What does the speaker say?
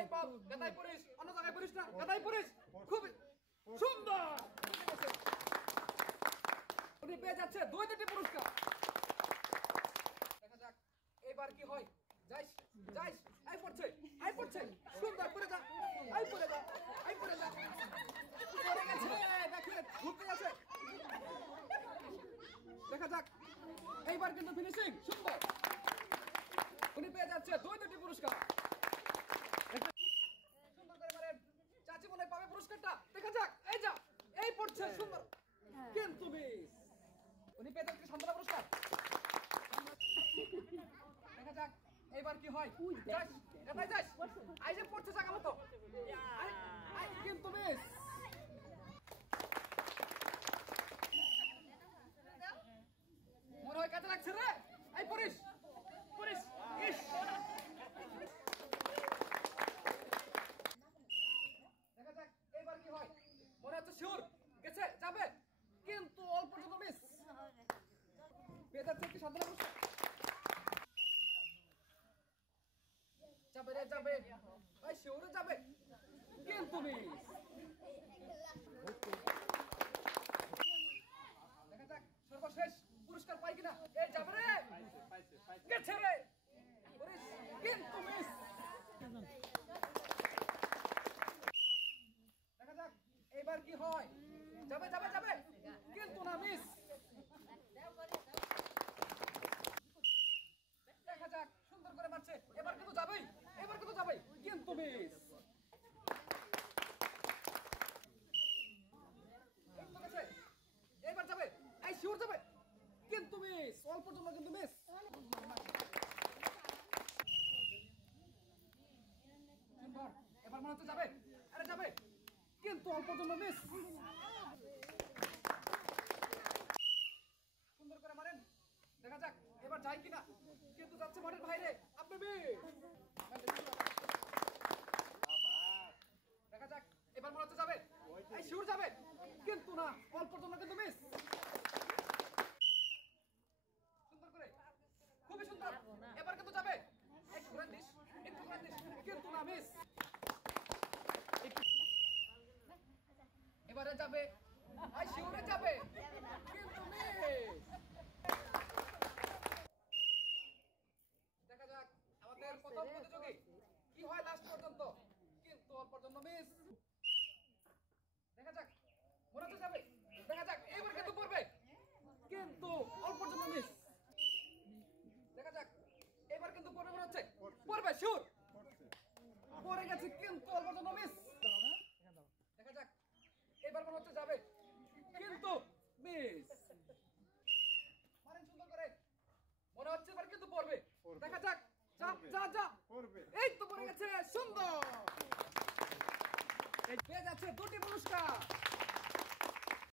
এই বাপ গাদাই পড়িস অন্য জায়গায় পড়িস না গাদাই পড়িস খুব সুন্দর উনি পেয়ে যাচ্ছে 2টি পুরস্কার দেখা যাক এবার কি হয় যাইস যাইস আই পড়ছে সুন্দর করে যা আই পড়ে যা পড়ে গেছে দেখে ঘুরতে আছে দেখা যাক এইবার কিন্তু ফিনিশিং সুন্দর উনি পেয়ে যাচ্ছে 2টি পুরস্কার সুন্দর করে মারেন চাচি মনে পাবে পুরস্কারটা দেখা যাক এই যা এই পড়ছে সুন্দর কিন্তু মিস উনি পেয়ে যাচ্ছে সান্ত্বনা পুরস্কার দেখা যাক এইবার কি হয় যাস এটাই যাস আই যে পড়ছে জায়গা মতো আই কিন্তু মিস মনে হয় কাজে লাগছে রে এই পড়িস ইস দেখা যাক এইবার কি হয় মনে হচ্ছে শিওর গেছে যাবে কিন্তু অল্প পর্যন্ত মিস পেয়ে যাচ্ছে কি সান্ত্বনা পুরস্কার যাবে রে যাবে ভাই শিওরে যাবে কিন্তু মিস দেখা যাক সর্বশেষ পুরস্কার পাই কিনা এই যাবে রে গেছে রে কিন্তু মিস দেখা যাক এবার কি হয় যাবে কিন্তু না মিস দেখা যাক সুন্দর করে মারছে এবার কিন্তু যাবে কিন্তু মিস এবার যাবে এই শিওর যাবে কিন্তু মিস অল্প জন্য কিন্তু মিস এবার মনে হচ্ছে যাবে আরে যাবে কিন্তু অল্প জন্য মিস সুন্দর করে মারেন দেখা যাক এবার যায় কিনা কিন্তু যাচ্ছে মাঠের বাইরে আপনি দেখা যাক এবার মনে হচ্ছে যাবে এই শিওর যাবে কিন্তু না অল্প জন্য কিন্তু মিস সুন্দর করে খুবই সুন্দর এবার কিন্তু যাবে একটু ঘুরে দিস কিন্তু না মিস এবারে যাবে আই শিওরে যাবে কিন্তু মিস দেখা যাক আমাদের প্রথম প্রতিযোগী কি হয় লাস্ট পর্যন্ত কিন্তু অল্প পর্যন্ত মিস দেখা যাক মনে হচ্ছে যাবে দেখা যাক এবার কিন্তু পড়বে কিন্তু অল্প পর্যন্ত মিস দেখা যাক এবার কিন্তু পড়বে মনে হচ্ছে পড়বে শিওর পড়ে গেছে কিন্তু অল্প পর্যন্ত মিস